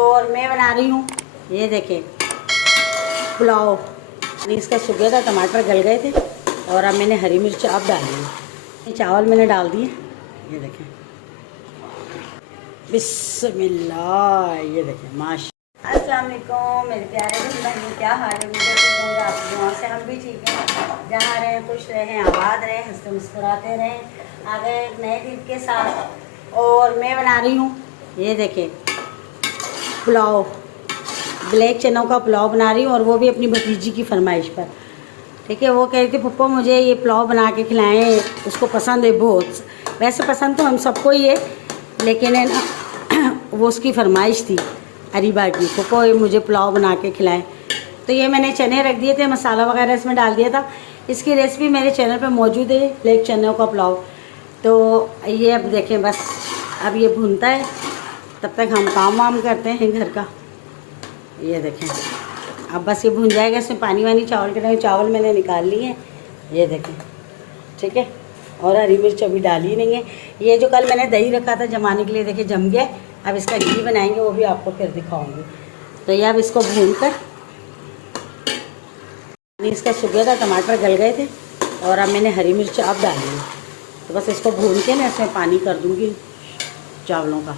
और मैं बना रही हूँ, ये देखें, पुलाव। इसका सूख गया था, टमाटर गल गए थे और अब मैंने हरी मिर्च अब डाली है। चावल मैंने डाल दिए, ये देखें, बिस्मिल्लाह। ये देखें माशा। अस्सलाम वालेकुम मेरे प्यारे बहन, क्या हाल है? मुझे तो आपकी दुआ से हम भी ठीक हैं। जहाँ रहें खुश रहें, आबाद रहें, हंसते मुस्कुराते रहें। आ गए एक नए दिन के साथ और मैं बना रही हूँ, ये देखें, पुलाव। ब्लैक चनों का पुलाव बना रही हूँ और वो भी अपनी भतीजी की फरमाइश पर। ठीक है, वो कह रही थी पप्पा मुझे ये पुलाव बना के खिलाएं, उसको पसंद है बहुत। वैसे पसंद तो हम सबको ही है, लेकिन है ना वो उसकी फरमाइश थी अरीबा की, पप्पा ये मुझे पुलाव बना के खिलाएं। तो ये मैंने चने रख दिए थे, मसाला वगैरह इसमें डाल दिया था। इसकी रेसिपी मेरे चैनल पे मौजूद है, ब्लैक चनों का पुलाव। तो ये अब देखें, बस अब ये भूनता है, तब तक हम काम वाम करते हैं घर का। ये देखें, अब बस ये भून जाएगा। इसमें पानी वानी चावल के चावल मैंने निकाल लिए हैं, ये देखें, ठीक है। और हरी मिर्च अभी डाली नहीं है। ये जो कल मैंने दही रखा था जमाने के लिए, देखिए जम गया। अब इसका घी बनाएंगे, वो भी आपको फिर दिखाऊंगी। तो ये अब इसको भून कर, इसका सूख गया था, टमाटर गल गए थे और अब मैंने हरी मिर्च अब डाली है। तो बस इसको भून के ना इसमें पानी कर दूँगी चावलों का।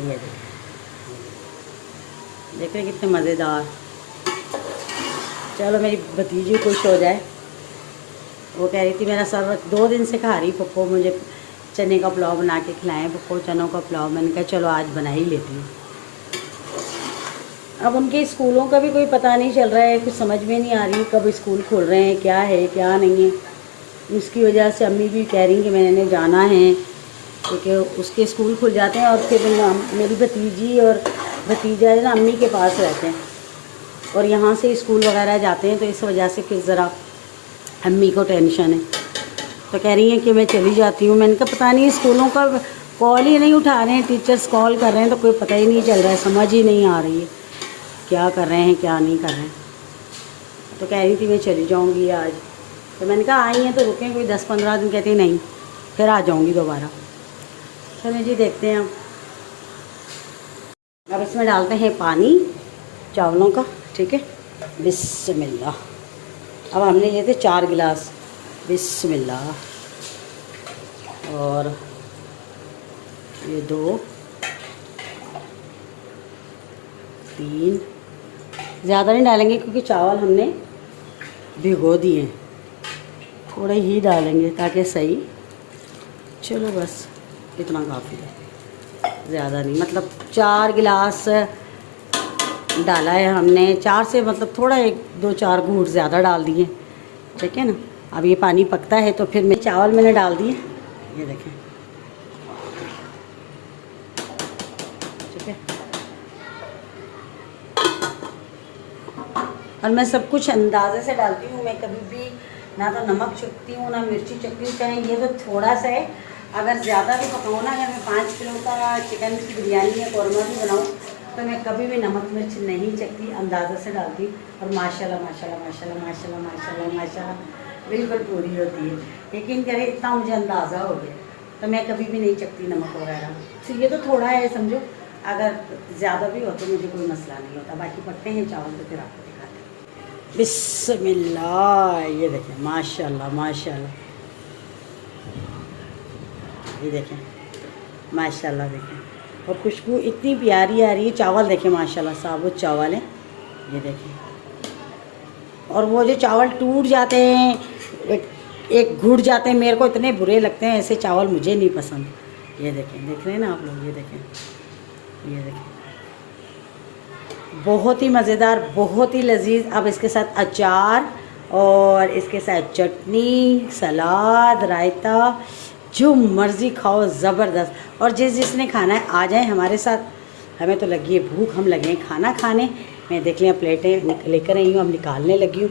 ये देख रहे कितने मज़ेदार। चलो मेरी भतीजी खुश हो जाए। वो कह रही थी मेरा सर 2 दिन से खा रही, पप्पो मुझे चने का पुलाव बना के खिलाएं, पप्पो चनों का पुलाव। मैंने कहा चलो आज बना ही लेती हूँ। अब उनके स्कूलों का भी कोई पता नहीं चल रहा है, कुछ समझ में नहीं आ रही कब स्कूल खुल रहे हैं, क्या है क्या नहीं है। उसकी वजह से अम्मी भी कह रही कि मैंने जाना है, क्योंकि उसके स्कूल खुल जाते हैं और फिर मेरी भतीजी और भतीजा है ना अम्मी के पास रहते हैं और यहाँ से स्कूल वगैरह जाते हैं, तो इस वजह से फिर ज़रा अम्मी को टेंशन है। तो कह रही हैं कि मैं चली जाती हूँ। मैंने कहा पता नहीं स्कूलों का कॉल ही नहीं उठा रहे हैं, टीचर्स कॉल कर रहे हैं तो कोई पता ही नहीं चल रहा है, समझ ही नहीं आ रही है क्या कर रहे हैं क्या नहीं कर रहे हैं। तो कह रही थी मैं चली जाऊँगी आज। तो मैंने कहा आई हैं तो रुकें कोई 10-15 दिन। कहती नहीं, फिर आ जाऊँगी दोबारा। चलिए जी देखते हैं। अब इसमें डालते हैं पानी चावलों का, ठीक है। बिस्मिल्लाह। अब हमने लिए थे 4 गिलास, बिस्मिल्लाह। और ये 2 3, ज़्यादा नहीं डालेंगे क्योंकि चावल हमने भिगो दिए, थोड़े ही डालेंगे ताकि सही। चलो बस इतना काफ़ी है, ज़्यादा नहीं। मतलब 4 गिलास डाला है हमने, 4 से मतलब थोड़ा 1-2-4 घूंट ज़्यादा डाल दिए, ठीक है ना। अब ये पानी पकता है तो फिर मैं चावल मैंने डाल दिए, ये देखें, ठीक है। और मैं सब कुछ अंदाज़े से डालती हूँ। मैं कभी भी ना तो नमक चखती हूँ ना मिर्ची चखती हूँ, चाहे ये तो थोड़ा सा है। अगर ज़्यादा भी पकाऊँ ना, अगर मैं 5 किलो का चिकन की बिरयानी या कौरमा भी बनाऊँ तो मैं कभी भी नमक मिर्च नहीं चखती, अंदाज़े से डालती हूँ। और माशाल्लाह माशाल्लाह माशाल्लाह माशाल्लाह माशाल्लाह माशाल्लाह बिल्कुल पूरी होती है। लेकिन करें इतना मुझे अंदाज़ा हो गया, तो मैं कभी भी नहीं चखती नमक वगैरह। तो ये तो थोड़ा है समझो, अगर ज़्यादा भी हो तो मुझे कोई मसला नहीं होता। बाकी पकते हैं चावल तो फिर आपको दिखाते हैं। बिस्मिल्लाह। ये देखें माशाल्लाह माशाल्लाह, ये देखें माशाल्लाह, देखें। और खुशबू इतनी प्यारी आ रही है। चावल देखें माशाल्लाह साबुत चावल है, ये देखें। और वो जो चावल टूट जाते हैं, एक घुट जाते हैं, मेरे को इतने बुरे लगते हैं ऐसे चावल, मुझे नहीं पसंद। ये देखें, देख रहे हैं ना आप लोग, ये देखें, ये देखें, बहुत ही मज़ेदार, बहुत ही लजीज। अब इसके साथ अचार और इसके साथ चटनी, सलाद, रायता, जो मर्ज़ी खाओ, ज़बरदस्त। और जिसने खाना है आ जाए हमारे साथ, हमें तो लगी है भूख, हम लगे हैं खाना खाने। मैं देख लिया प्लेटें लेकर आई हूँ, अब निकालने लगी हूँ।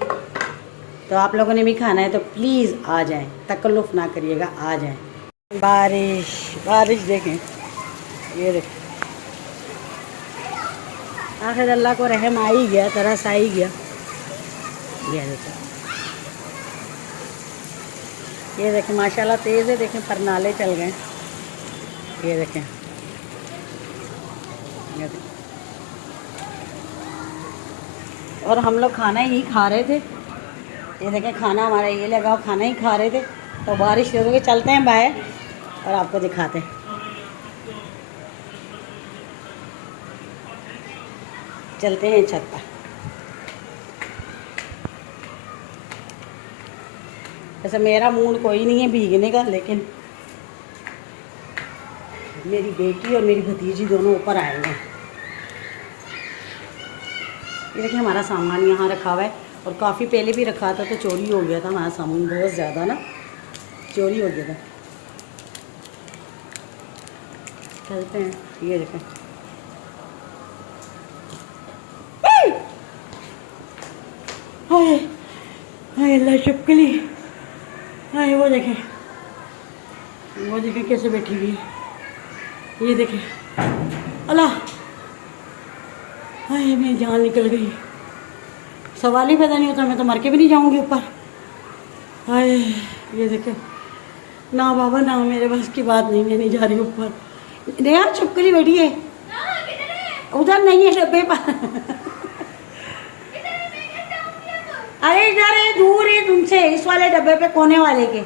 तो आप लोगों ने भी खाना है तो प्लीज़ आ जाएं, तकल्लुफ़ ना करिएगा, आ जाएं। बारिश बारिश देखें, ये देखें, आखिर अल्लाह को रहम आ ही गया, तरस आ ही गया। ये देखें, ये देखें माशाल्लाह तेज़ है, देखें पर नाले चल गए। ये देखें ये देखिए। और हम लोग खाना ही खा रहे थे, ये देखें खाना हमारा ये लगा, खाना ही खा रहे थे तो बारिश शुरू हो गई। चलते हैं बाहर और आपको दिखाते हैं। चलते हैं छत पर। वैसे मेरा मूड कोई नहीं है भीगने का, लेकिन मेरी बेटी और मेरी भतीजी दोनों ऊपर आएंगे। ये देखिए हमारा सामान यहाँ रखा हुआ है, और काफ़ी पहले भी रखा था तो चोरी हो गया था हमारा सामान, बहुत ज़्यादा ना चोरी हो गया था। चलते हैं। ये देखें हाय हाय अल्लाह चुपकली, हाय वो देखें कैसे बैठी हुई है, ये देखें अल्लाह, हाय मेरी जान निकल गई। सवाल ही पैदा नहीं होता, मैं तो मर के भी नहीं जाऊंगी ऊपर। हाय ये देखें, ना बाबा ना, मेरे बस की बात नहीं, मैं नहीं जा रही ऊपर। नेहा चुपकली बैठी है, उधर नहीं है डब्बे पर। अरे इधर है, दूर है तुमसे, इस वाले डब्बे पे, कोने वाले के।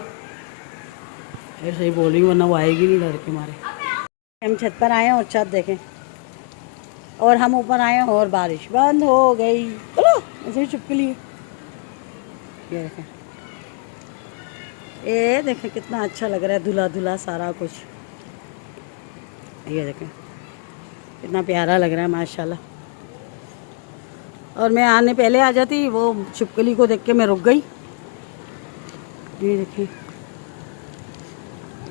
ऐसे ही बोल रही, वरना वो आएगी नहीं डर के मारे। हम छत पर आए और छत देखें, और हम ऊपर आए और बारिश बंद हो गई। चलो ऐसे ही चुपकली है। ये देखें, ये देखें कितना अच्छा लग रहा है, धुला धुला सारा कुछ। ये देखें कितना प्यारा लग रहा है माशाल्लाह। और मैं आने पहले आ जाती, वो छिपकली को देख के मैं रुक गई। ये देखिए,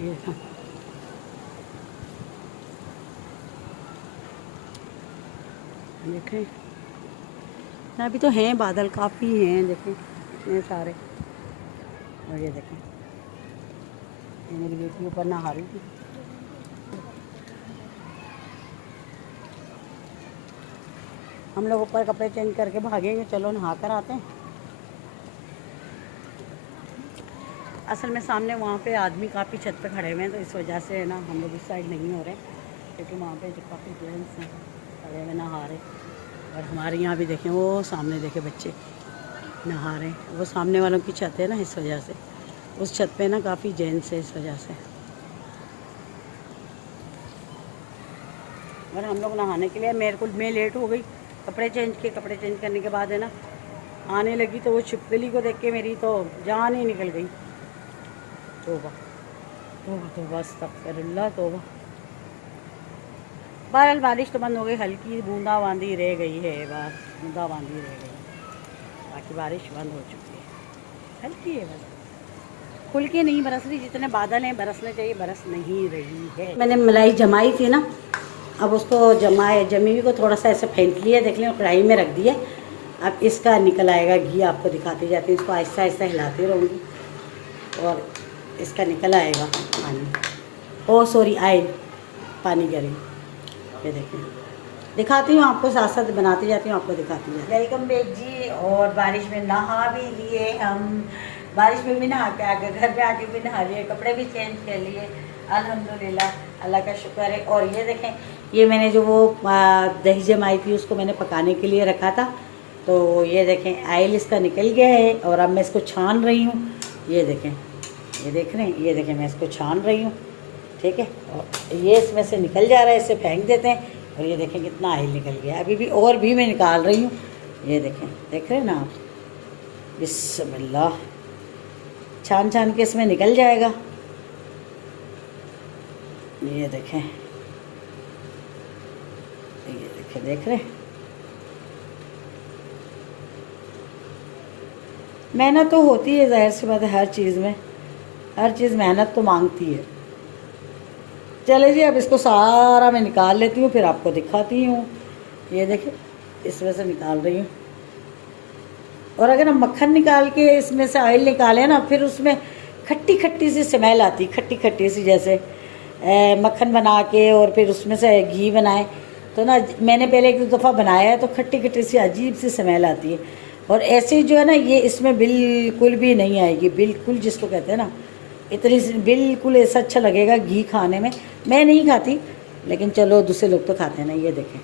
ये देखें, अभी तो हैं बादल, काफ़ी हैं, देखें इतने सारे। और ये देखें, ये मेरी बेटी ऊपर नहा रही थी। हम लोग ऊपर कपड़े चेंज करके भागेंगे, चलो नहा कर आते हैं। असल में सामने वहाँ पे आदमी काफ़ी छत पे खड़े हुए हैं, तो इस वजह से है ना हम लोग इस साइड नहीं हो रहे, क्योंकि वहाँ पे जो काफ़ी जेंट्स हैं खड़े हुए नहा रहे। और हमारे यहाँ भी देखें, वो सामने देखें बच्चे नहा रहे हैं। वो सामने वालों की छत है ना, इस वजह से उस छत पे ना काफ़ी जेंट्स है, इस वजह से। और हम लोग नहाने के लिए, मैं लेट हो गई, कपड़े चेंज करने के बाद है ना आने लगी, तो वो छिपकली को देख के मेरी तो जान ही निकल गई। तौबा तौबा तौबा, अस्तगफिरुल्लाह तौबा। बहरहाल बारिश तो बंद हो गई, हल्की बूंदाबांदी रह गई है, बस बूंदाबांदी रह गई, बाकी बारिश बंद हो चुकी है। हल्की है बस, खुल के नहीं बरस रही, जितने बादल हैं बरसने चाहिए बरस नहीं रही है। मैंने मलाई जमाई थी ना, अब उसको जमी हुई को थोड़ा सा ऐसे फेंट लिया, देख लें, कढ़ाई में रख दिया। अब इसका निकल आएगा घी, आपको दिखाती जाती हूँ, इसको आहिस्ता आहिस्ता हिलाती रहूँगी और इसका निकल आएगा पानी। ओ सॉरी आयल, पानी गर्म। ये देखें, दिखाती हूँ आपको, साथ साथ बनाती जाती हूँ, आपको दिखाती हूँ। वेलकम बैक जी। और बारिश में नहा भी लिए हम, बारिश में भी नहा के आ गए, घर पे आके भी नहा लिए, कपड़े भी चेंज कर लिए, अल्हम्दुलिल्लाह, अल्लाह का शुक्र है। और ये देखें, ये मैंने जो वो दही जमाई थी उसको मैंने पकाने के लिए रखा था, तो ये देखें आयल इसका निकल गया है। और अब मैं इसको छान रही हूँ। ये देखें, ये देख रहे हैं, ये देखें मैं इसको छान रही हूँ, ठीक है। और ये इसमें से निकल जा रहा है, इसे फेंक देते हैं। और ये देखें कितना ऑयल निकल गया, अभी भी और भी मैं निकाल रही हूँ। ये देखें, देख रहे हैं ना आप, बिस्मिल्लाह, छान छान के इसमें निकल जाएगा। ये देखें, ये देखें, देख रहे हैं, मेहनत तो होती है, जाहिर सी बात है, हर चीज़ में, हर चीज़ मेहनत तो मांगती है। चले जी, अब इसको सारा मैं निकाल लेती हूँ, फिर आपको दिखाती हूँ। ये देखें, इसमें से निकाल रही हूँ। और अगर हम मक्खन निकाल के इसमें से ऑयल निकालें ना, फिर उसमें खट्टी खट्टी सी स्मेल आती, खट्टी खट्टी सी, जैसे मक्खन बना के और फिर उसमें से घी बनाए तो ना, मैंने पहले एक दो दफ़ा बनाया है, तो खट्टी खट्टी सी अजीब सी स्मेल आती है। और ऐसे जो है ना, ये इसमें बिल्कुल भी नहीं आएगी, बिल्कुल, जिसको कहते हैं ना, इतनी बिल्कुल ऐसा अच्छा लगेगा घी खाने में। मैं नहीं खाती, लेकिन चलो दूसरे लोग तो खाते हैं ना। ये देखें,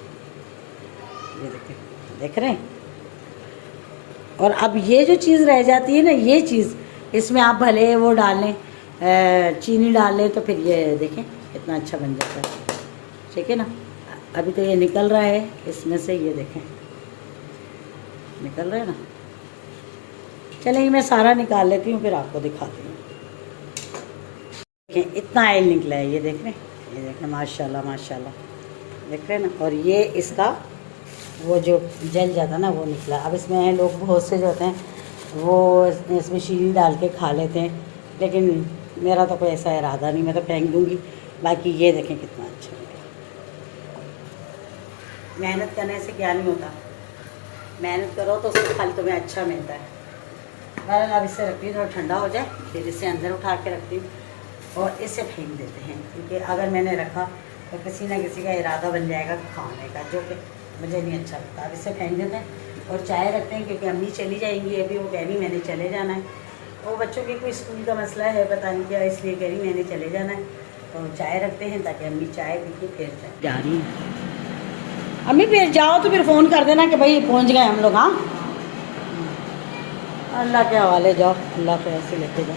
ये देखें, देख रहे हैं। और अब ये जो चीज़ रह जाती है ना, ये चीज़ इसमें आप भले वो डालें, चीनी डाल लें, तो फिर ये देखें कितना अच्छा बन जाता है। ठीक है ना। अभी तो ये निकल रहा है इसमें से, ये देखें निकल रहा है ना। चलिए मैं सारा निकाल लेती हूँ, फिर आपको दिखाती हूँ। देखें इतना ऑयल निकला है, ये देख रहे हैं, ये देखें माशाल्लाह माशाल्लाह, देख रहे हैं ना। और ये इसका वो जो जल जाता ना वो निकला। अब इसमें लोग बहुत से जो होते हैं वो इसमें चीनी डाल के खा लेते हैं, लेकिन मेरा तो कोई ऐसा इरादा नहीं, मैं तो फेंक दूँगी। बाकी ये देखें कितना अच्छा निकला। मेहनत करने से क्या नहीं होता, मेहनत करो तो उसका फल तुम्हें अच्छा मिलता है। बहरहाल अब इससे रखती हूँ, थोड़ा ठंडा हो जाए, फिर इसे अंदर उठा के रखती हूँ और इसे फेंक देते हैं, क्योंकि अगर मैंने रखा तो किसी न किसी का इरादा बन जाएगा खाने का, जो कि मुझे नहीं अच्छा लगता। अब इसे फेंक देते हैं और चाय रखते हैं, क्योंकि अम्मी चली जाएंगी अभी। वो कह रही मैंने चले जाना है, वो बच्चों की कोई स्कूल का मसला है पता नहीं क्या, इसलिए कह रही मैंने चले जाना है। तो चाय रखते हैं ताकि अम्मी चाय पी के फिर जा रही हैं। अम्मी फिर जाओ तो फिर फ़ोन कर देना कि भाई पहुँच गए हम लोग। हाँ, अल्लाह के हवाले जाओ, अल्लाह पे ऐसे लेके जाओ।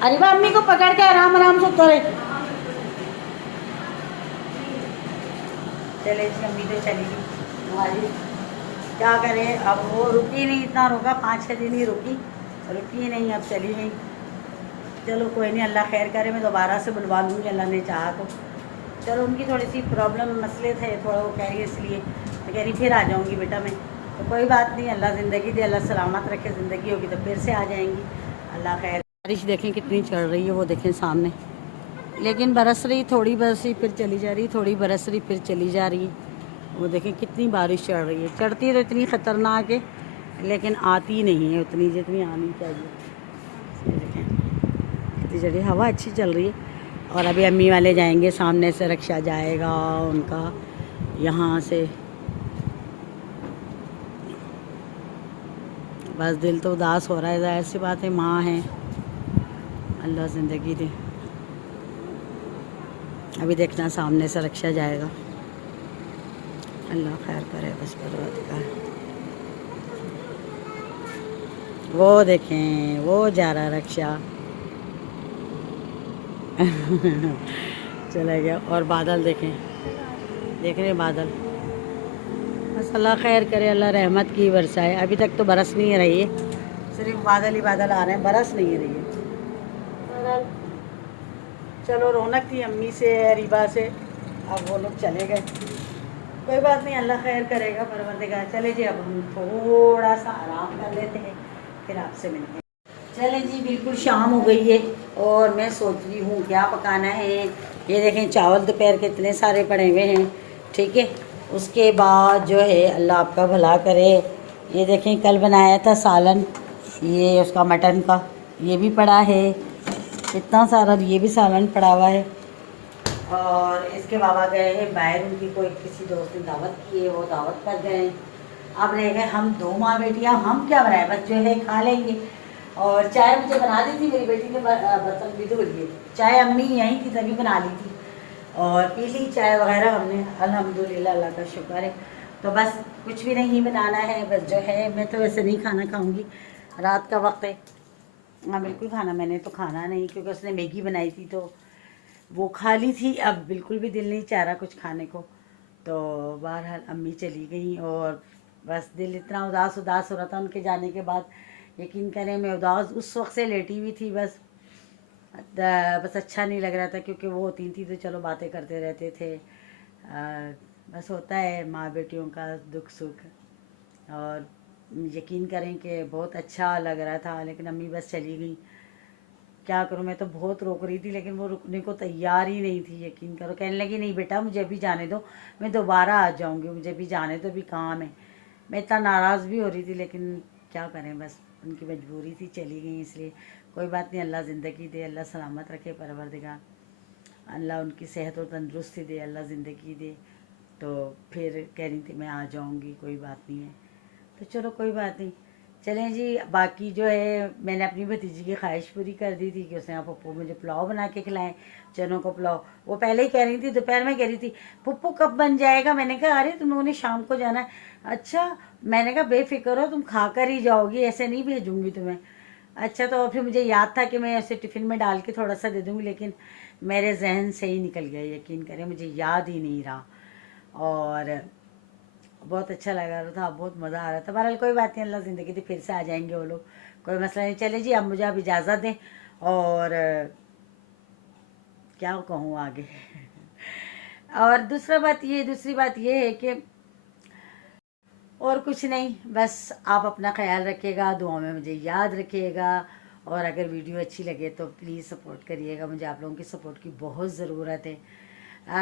अरे बा अम्मी को पकड़ के आराम आराम से उतरे। चले जी, अम्मी तो चली गई हमारी, क्या करें अब। वो रुकी नहीं, इतना रुका 5-6 दिन ही रुकी, रुकी नहीं, अब चली गई। चलो कोई नहीं, अल्लाह खैर करे, मैं दोबारा से बुलवा लूँगी अल्लाह ने चाहा तो। चलो उनकी थोड़ी सी प्रॉब्लम मसले थे थोड़ा, वो कह रही है इसलिए, तो कह रही फिर आ जाऊँगी बेटा मैं। तो कोई बात नहीं, अल्लाह ज़िंदगी दे, अल्लाह सलामत रखे, ज़िंदगी होगी तो फिर से आ जाएंगी, अल्लाह खैर। बारिश देखें कितनी चढ़ रही है, वो देखें सामने, लेकिन बरस रही, थोड़ी बरस रही फिर चली जा रही, थोड़ी बरस रही फिर चली जा रही। वो देखें कितनी बारिश चढ़ रही है। चढ़ती है तो इतनी ख़तरनाक है, लेकिन आती नहीं है उतनी जितनी आनी चाहिए। देखें कितनी चढ़ी, हवा अच्छी चल रही है। और अभी अम्मी वाले जाएंगे, सामने से रक्षा जाएगा उनका, यहाँ से। बस दिल तो उदास हो रहा है, ज़ाहिर सी बात है, माँ है, अल्लाह ज़िंदगी दे। अभी देखना सामने से रक्षा जाएगा, अल्लाह खैर करे बस परवरदिगार। वो देखें वो जा रहा रक्षा चला गया। और बादल देखें, देख रहे हैं बादल, बस अल्लाह खैर करे, अल्लाह रहमत की बरसाए। अभी तक तो बरस नहीं रही है, सिर्फ बादल ही बादल आ रहे हैं, बरस नहीं रही है। चलो रौनक थी अम्मी से रीबा से, अब वो लोग चले गए, कोई बात नहीं, अल्लाह खैर करेगा परवरदिगार। चले जी, अब हम थोड़ा सा आराम कर लेते हैं, फिर आपसे मिलते हैं। चलें जी, बिल्कुल शाम हो गई है और मैं सोच रही हूँ क्या पकाना है। ये देखें चावल दोपहर के इतने सारे पड़े हुए हैं, ठीक है। उसके बाद जो है अल्लाह आपका भला करे, ये देखें कल बनाया था सालन, ये उसका मटन का, ये भी पड़ा है इतना सारा, ये भी सालन पड़ा हुआ है। और इसके बाबा गए हैं बाहर, उनकी कोई किसी दोस्त ने दावत की है, वो दावत कर गए हैं। अब रह गए हम दो माँ बेटियाँ, हम क्या बनाए, बस जो है खा लेंगे। और चाय मुझे बना दी थी मेरी बेटी ने, बर्तन भी धो लिए, चाय अम्मी यहीं थी तभी बना ली थी, और पी ली चाय वगैरह हमने, अल्हम्दुलिल्लाह, अल्लाह का शुक्र है। तो बस कुछ भी नहीं बनाना है, बस जो है, मैं तो वैसे नहीं खाना खाऊंगी, रात का वक्त है। हाँ बिल्कुल खाना मैंने तो खाना नहीं, क्योंकि उसने मैगी बनाई थी तो वो खा ली थी, अब बिल्कुल भी दिल नहीं चाह रहा कुछ खाने को। तो बहरहाल अम्मी चली गई और बस दिल इतना उदास उदास हो रहा था उनके जाने के बाद, यकीन करें मैं उदास उस वक्त से लेटी हुई थी, बस अच्छा नहीं लग रहा था, क्योंकि वो होती थी तो चलो बातें करते रहते थे। बस होता है माँ बेटियों का दुख सुख। और यकीन करें कि बहुत अच्छा लग रहा था, लेकिन अम्मी बस चली गई। क्या करूँ, मैं तो बहुत रोक रही थी, लेकिन वो रुकने को तैयार ही नहीं थी, यकीन करो। कहने लगी नहीं बेटा मुझे भी जाने दो, मैं दोबारा आ जाऊँगी, मुझे भी जाने दो, भी काम है। मैं इतना नाराज़ भी हो रही थी, लेकिन क्या करें, बस उनकी मजबूरी थी, चली गई, इसलिए कोई बात नहीं, अल्लाह ज़िंदगी दे, अल्लाह सलामत रखे परवरदिगार, अल्लाह उनकी सेहत और तंदुरुस्ती दे, अल्लाह ज़िंदगी दे। तो फिर कह रही थी मैं आ जाऊँगी, कोई बात नहीं है। तो चलो कोई बात नहीं, चलें जी। बाकी जो है मैंने अपनी भतीजी की ख्वाहिश पूरी कर दी थी कि उसने यहाँ पप्पू मुझे पुलाव बना के खिलाएं, चनों का पुलाव। वो पहले ही कह रही थी, दोपहर में कह रही थी पप्पू कब बन जाएगा। मैंने कहा अरे तुम लोगों ने शाम को जाना है। अच्छा, मैंने कहा बेफिक्र हो, तुम खा कर ही जाओगी, ऐसे नहीं भेजूंगी तुम्हें। अच्छा, तो फिर मुझे याद था कि मैं उसे टिफ़िन में डाल के थोड़ा सा दे दूँगी, लेकिन मेरे जहन से ही निकल गया, यकीन करें मुझे याद ही नहीं रहा। और बहुत अच्छा लगा रहा था, बहुत मज़ा आ रहा था। बहरहाल कोई बात नहीं, अल्लाह ज़िंदगी थी, फिर से आ जाएंगे वो लोग, कोई मसला नहीं। चले जी, अब मुझे अब इजाज़त दें। और क्या कहूँ आगे। और दूसरी बात ये है कि और कुछ नहीं, बस आप अपना ख्याल रखिएगा, दुआ में मुझे याद रखिएगा। और अगर वीडियो अच्छी लगे तो प्लीज़ सपोर्ट करिएगा, मुझे आप लोगों की सपोर्ट की बहुत ज़रूरत है।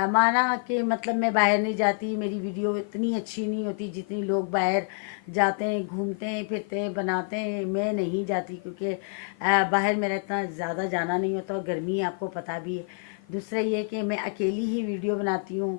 माना कि मतलब मैं बाहर नहीं जाती, मेरी वीडियो इतनी अच्छी नहीं होती जितनी लोग बाहर जाते हैं, घूमते हैं, फिरते हैं, बनाते हैं। मैं नहीं जाती क्योंकि बाहर मेरा इतना ज़्यादा जाना नहीं होता, और गर्मी आपको पता भी है। दूसरा ये कि मैं अकेली ही वीडियो बनाती हूँ।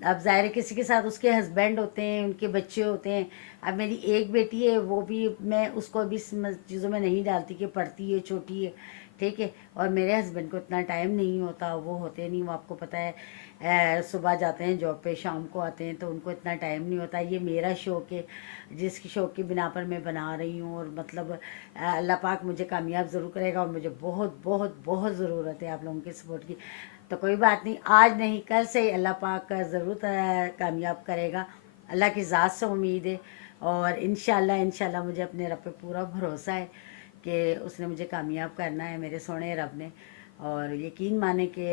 अब ज़ाहिर है किसी के साथ उसके हस्बैंड होते हैं, उनके बच्चे होते हैं। अब मेरी एक बेटी है, वो भी मैं उसको भी चीज़ों में नहीं डालती कि पढ़ती है, छोटी है, ठीक है। और मेरे हस्बैंड को इतना टाइम नहीं होता, वो होते नहीं, वो आपको पता है सुबह जाते हैं जॉब पे, शाम को आते हैं, तो उनको इतना टाइम नहीं होता। ये मेरा शौक़ है, जिसकी शौक़ की बिना पर मैं बना रही हूँ। और मतलब अल्लाह पाक मुझे कामयाब ज़रूर करेगा, और मुझे बहुत बहुत बहुत ज़रूरत है आप लोगों के सपोर्ट की। तो कोई बात नहीं, आज नहीं कल से ही अल्लाह पाक ज़रूर कामयाब करेगा, अल्लाह की ज़ात से उम्मीद है। और इंशाल्लाह मुझे अपने रब पे पूरा भरोसा है कि उसने मुझे कामयाब करना है, मेरे सोने रब ने। और यकीन माने कि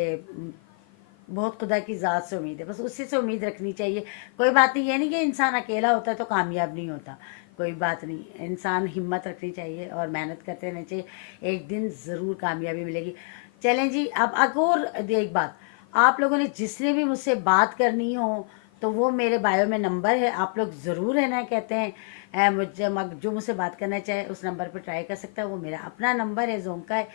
बहुत खुदा की ज़ात से उम्मीद है, बस उसी से उम्मीद रखनी चाहिए। कोई बात नहीं, ये नहीं कि इंसान अकेला होता है तो कामयाब नहीं होता, कोई बात नहीं। इंसान हिम्मत रखनी चाहिए और मेहनत करते रहना चाहिए, एक दिन ज़रूर कामयाबी मिलेगी। चलें जी, अब और एक बात, आप लोगों ने जिसने भी मुझसे बात करनी हो तो वो मेरे बायो में नंबर है, आप लोग ज़रूर है ना कहते हैं मुझे जो मुझसे बात करना चाहे उस नंबर पर ट्राई कर सकता है। वो मेरा अपना नंबर है, जोंका है,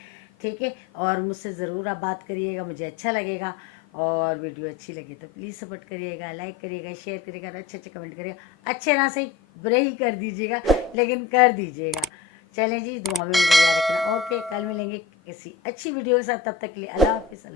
ठीक है। और मुझसे ज़रूर आप बात करिएगा, मुझे अच्छा लगेगा। और वीडियो अच्छी लगे तो प्लीज़ सपोर्ट करिएगा, लाइक करिएगा, शेयर करिएगा, अच्छे अच्छे कमेंट करिएगा। अच्छे ना सही बुरे ही कर दीजिएगा, लेकिन कर दीजिएगा। चलें जी, दुआ में मुझे याद रखना। ओके, कल मिलेंगे किसी अच्छी वीडियो के साथ, तब तक के लिए अल्लाह हाफिज़।